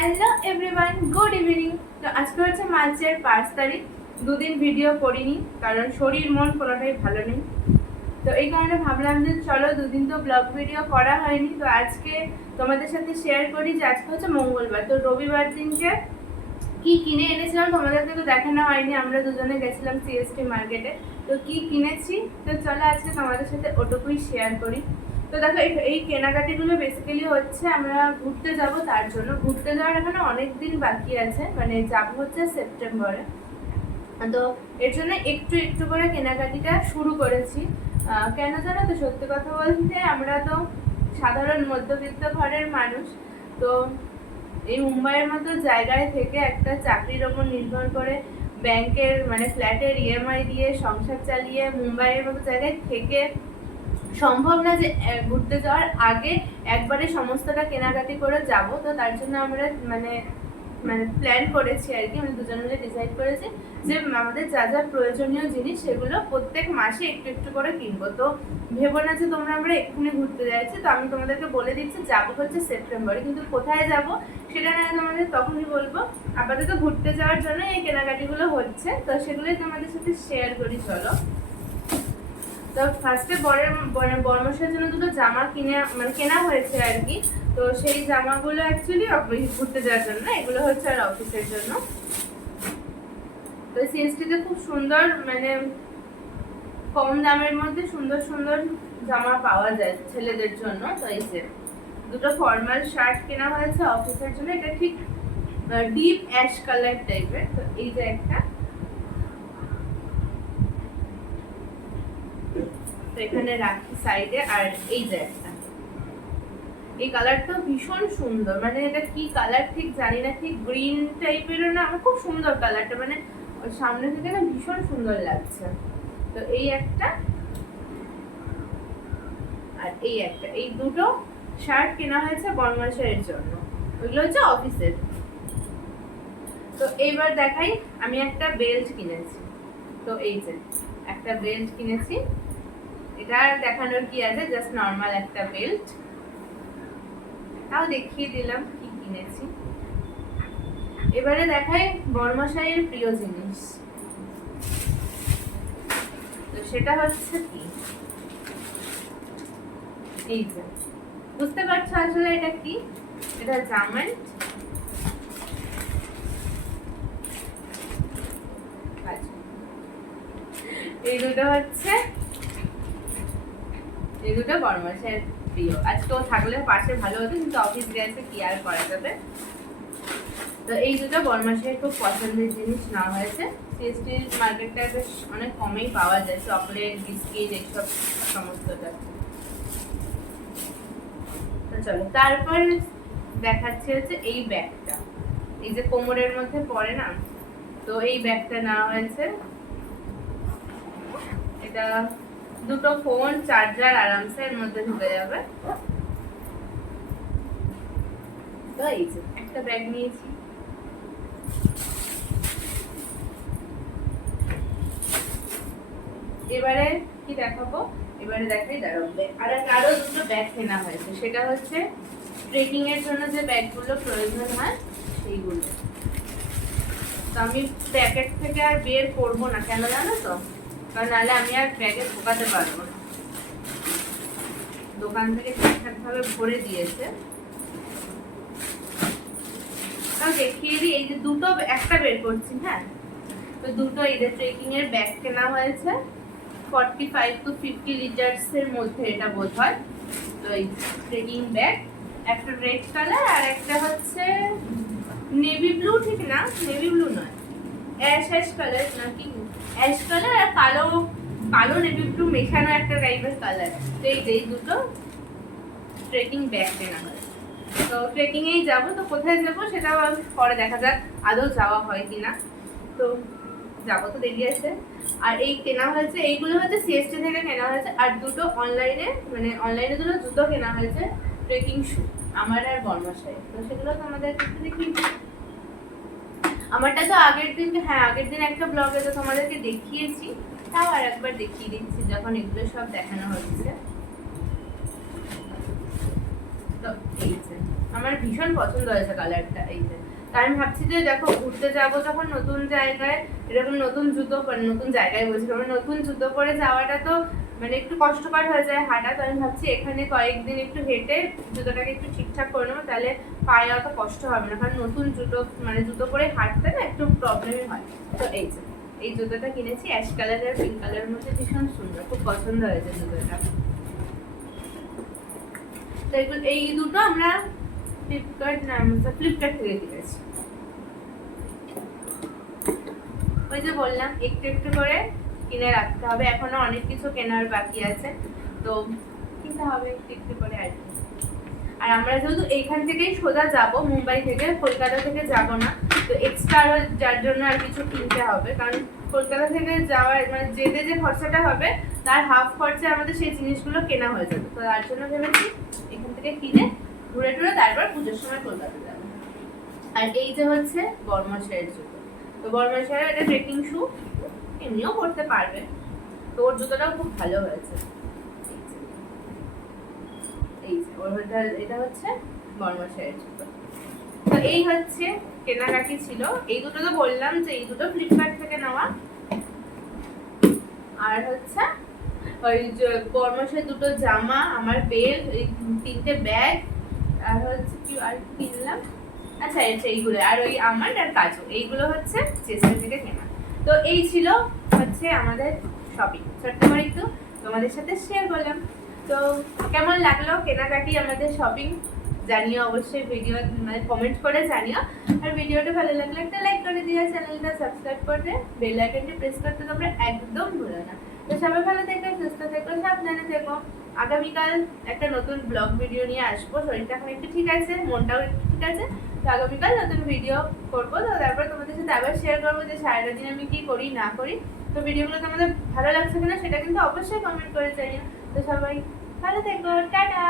Hello everyone, good evening. তো আজকে হচ্ছে মার্চের 5 তারিখ। দুদিন ভিডিও করিনি কারণ শরীর মন কোনোটাই ভালো নেই। তো এই কারণে ভাবলাম যে চলো দুদিন তো ব্লগ ভিডিও করা হয়নি, তো আজকে তোমাদের সাথে শেয়ার করি যে আজকে হচ্ছে মঙ্গলবার। তো রবিবার দিনকে কি কিনে এনেছিলাম তোমাদেরকে তো দেখানো হয়নি, আমরা দুজনে গেছিলাম সিএসটি মার্কেটে। তো কি কিনেছি তো চলো আজকে তোমাদের সাথে ওটুকুই শেয়ার করি। তো দেখো এই কেনাকাটিগুলো বেসিক্যালি হচ্ছে আমরা ঘুরতে যাব, তার জন্য ঘুরতে যাওয়ার এখানে অনেক দিন বাকি আছে, মানে যাবো হচ্ছে সেপ্টেম্বরে। তো এর জন্য একটু একটু করে কেনাকাটিটা শুরু করেছি। কেন জানো তো, সত্যি কথা বলতে আমরা তো সাধারণ মধ্যবিত্ত ঘরের মানুষ। তো এই মুম্বাইয়ের মতো জায়গায় থেকে একটা চাকরির ওপর নির্ভর করে ব্যাংকের মানে ফ্ল্যাটের ইএমআই দিয়ে সংসার চালিয়ে মুম্বাইয়ের মতো জায়গায় থেকে সম্ভব না যে ঘুরতে যাওয়ার আগে একবারে সমস্তটা কেনাকাটি করে যাব। তো তার জন্য আমরা মানে মানে প্ল্যান করেছি আর কি, মানে দুজন মিলে ডিসাইড করেছি যে আমাদের যা যা প্রয়োজনীয় জিনিস সেগুলো প্রত্যেক মাসে একটু একটু করে কিনবো। তো ভেবো না যে তোমরা আমরা এক্ষুনি ঘুরতে যাচ্ছি, তো আমি তোমাদেরকে বলে দিচ্ছি যাবো হচ্ছে সেপ্টেম্বরে, কিন্তু কোথায় যাব সেটা না তোমাদের তখনই বলবো। আপাতত ঘুরতে যাওয়ার জন্য এই কেনাকাটিগুলো হচ্ছে, তো সেগুলোই তোমাদের সাথে শেয়ার করি চলো। তো ফার্স্টে বরমশাইয়ের জন্য দুটো জামা কেনা হয়েছে আর কি। তো সেই জামাগুলো অ্যাকচুয়ালি ঘুরতে যাওয়ার জন্য, এগুলো হচ্ছে আর অফিসের জন্য। তো সিএসটিতে খুব সুন্দর মানে কম দামের মধ্যে সুন্দর সুন্দর জামা পাওয়া যায় ছেলেদের জন্য। তো এই যে দুটো ফর্মাল শার্ট কেনা হয়েছে অফিসের জন্য, এটা ঠিক ডিপ অ্যাশ কালার টাইপের। তো এই যে একটা, এখানে রাখি সাইডে। আর এই যে একটা, এই কালারটা ভীষণ সুন্দর, মানে এটা কি কালার ঠিক জানি না, ঠিক গ্রিন টাইপের না, আমার খুব সুন্দর কালারটা, মানে সামনে থেকে না ভীষণ সুন্দর লাগছে। তো এই একটা আর এই একটা, এই দুটো শার্ট কেনা হয়েছে বর্মাশাইয়ের জন্য, ওইগুলো হচ্ছে অফিসের। তো এইবার দেখাই, আমি একটা বেল্ট কিনেছি। তো এই যে একটা বেল্ট কিনেছি, এটা দেখানোর কি আছে, জাস্ট নর্মাল একটা বেল্ট, তাও দেখিয়ে দিলাম কি কিনেছি। এবারে দেখাই বর্মশাইয়ের প্রিয় জিনিস, তো সেটা হচ্ছে কি, এই যে বুঝতে পারছো আসলে এটা কি, এটা জামান্ট। এই দুটো হচ্ছে, এই দুটো বর্মশাইয়ের প্রিয়। আজকে ও থাকলে পাশে ভালো হতো, কিন্তু অফিস গেছে কি আর করা যাবে। তো এই দুটো বর্মশাইয়ের খুব পছন্দের জিনিস নেওয়া হয়েছে। সিএসটি মার্কেটটা বেশ অনেক কমেই পাওয়া যায়, চকলেট বিস্কিট এইসব সমস্তটা। তো চলো তারপর দেখাচ্ছে হচ্ছে এই ব্যাগটা, এই যে কোমরের মধ্যে পড়ে না, তো এই ব্যাগটা নেওয়া হয়েছে। এটা দুটো ফোন চার্জার আরামসে এর মধ্যে ঢুকে যাবে। তো এই যে একটা ব্যাগ নিয়েছি। এবারে কি দেখাবো, এবারে দেখাই দাঁড়াও, আরো দুটো ব্যাগ কেনা হয়েছে, সেটা হচ্ছে ট্রেকিং এর জন্য যে ব্যাগগুলো প্রয়োজন হয় সেইগুলো। তো আমি প্যাকেট থেকে আর বের করবো না, কেন জানো তো, কারণ নাহলে আমি আর ব্যাগে ঢোকাতে পারবো না। দোকান থেকে ঠিকঠাক ভাবে ভরে দিয়েছে। তাও দেখিয়ে দিই, এই যে দুটো, একটা বের করছি। হ্যাঁ, তো দুটো এই যে ট্রেকিং এর ব্যাগ কেনা হয়েছে, 45 to 50 লিটার্স এর মধ্যে এটা বোধ হয়। তো এই ট্রেকিং ব্যাগ, একটা রেড কালার আর একটা হচ্ছে নেভি ব্লু, ঠিক না নেভি ব্লু নয়, অ্যাশ কালার নাকি, অ্যাশ কালার আর কালো, কালো নেভি ব্লু মেশানো একটা টাইপের কালার। তো এই দুটো ট্রেকিং ব্যাগ কেনা হয়। তো ট্রেকিং এই যাবো, তো কোথায় যাবো সেটা পরে দেখা যাক আদৌ যাওয়া হয় কিনা। তো যাবো তো দেরি আছে। আর এই কেনা হয়েছে, এইগুলো হচ্ছে সিএসটি থেকে কেনা হয়েছে, আর দুটো অনলাইনে, মানে অনলাইনে দুটো জুতো কেনা হয়েছে ট্রেকিং শু, আমার আর বর্মশাই। তো সেগুলো তো আমাদের একটু দেখি। আমারটা তো আগের দিন, হ্যাঁ আগের দিন একটা ব্লগে তো তোমাদেরকে দেখিয়েছি, তাও আর একবার দেখিয়ে দিচ্ছি যখন এগুলো সব দেখানো হচ্ছে। তো এই যে আমার ভীষণ পছন্দ হয়েছে কালারটা। এই যে তাই আমি ভাবছি যে দেখো ঘুরতে যাবো যখন নতুন জায়গায়, এরকম নতুন জুতো নতুন জায়গায় বলছি, নতুন জুতো পরে যাওয়াটা তো মানে একটু কষ্টকর হয়ে যায় হাঁটা। তো আমি ভাবছি এখানে কয়েকদিন একটু হেঁটে জুতোটাকে একটু ঠিকঠাক করে নেবো, তাহলে পায়ে অত কষ্ট হবে না, কারণ নতুন জুতো মানে জুতো পরে হাঁটতে না একটু প্রবলেমই হয়। তো এই যে এই জুতোটা কিনেছি অ্যাশ কালার আর পিঙ্ক কালারের মধ্যে, ভীষণ সুন্দর, খুব পছন্দ হয়েছে জুতোটা। তো এই দুটো আমরা ফ্লিপকার্ট থেকে কিনেছি। ওই যে বললাম একটু একটু করে কিনে রাখতে হবে, এখনো অনেক কিছু কেনার বাকি আছে, তো কিনতে হবে একটু একটু করে আর কি। আর আমরা যেহেতু এইখান থেকেই সোজা যাব, মুম্বাই থেকে, কলকাতা থেকে যাব না, তো এক্সট্রা যার জন্য আর কিছু কিনতে হবে, কারণ কলকাতা থেকে যাওয়ার মানে যেতে যে খরচাটা হবে তার হাফ খরচা আমাদের সেই জিনিসগুলো কেনা হয়ে যাবে। তো তার জন্য ভেবেছি এখান থেকে কিনে ঘুরে টুরে তারপর পুজোর সময় কলকাতা যাবো। আর এই যে হচ্ছে বর্মশাইয়ের জুতো। তো বর্মশাইয়ের এটা ট্রেকিং শু, এমনিও পড়তে পারবে। তো ওর জুতোটাও খুব ভালো হয়েছে। এই যে এটা হচ্ছে বর্মশাইয়ের জুতো। তো এই হচ্ছে কেনাকাটি ছিল। এই দুটো তো বললাম যে এই দুটো ফ্লিপকার্ট থেকে নেওয়া। আর হচ্ছে ওই যে বর্মশাই দুটো জামা, আমার বেল, এই 3টে ব্যাগ, আর হচ্ছে কি আর কিনলাম, আচ্ছা এইগুলো, আর ওই আমার আর কাজু, এইগুলো হচ্ছে চেষ্টা থেকে কেনা। তো এই ছিল হচ্ছে আমাদের শপিং, ছোট্ট করে একটু তোমাদের সাথে শেয়ার করলাম। তো কেমন লাগলো কেনাকাটি, আমাদের শপিং, জানিও অবশ্যই, ভিডিও মানে কমেন্ট করে জানিও। আর ভিডিওটা ভালো লাগলে একটা লাইক করে দিও, চ্যানেলটা সাবস্ক্রাইব করবে, বেল আইকনটি প্রেস করতে তোমরা একদম ভুলো না। তো সবাই ভালো থেকো, সুস্থ থেকো, সাবধানে থেকো। আগামীকাল একটা নতুন ব্লগ ভিডিও নিয়ে আসবো। শরীরটা এখন একটু ঠিক আছে, মনটাও একটু ঠিক আছে। তো আগামীকাল নতুন ভিডিও করবো, তো তারপর তোমাদের সাথে আবার শেয়ার করবো যে সারাটা দিন আমি কি করি না করি। তো ভিডিওগুলো তোমাদের ভালো লাগছে কিনা সেটা কিন্তু অবশ্যই কমেন্ট করে জানিও। তো সবাই ভালো থেকো, টাটা।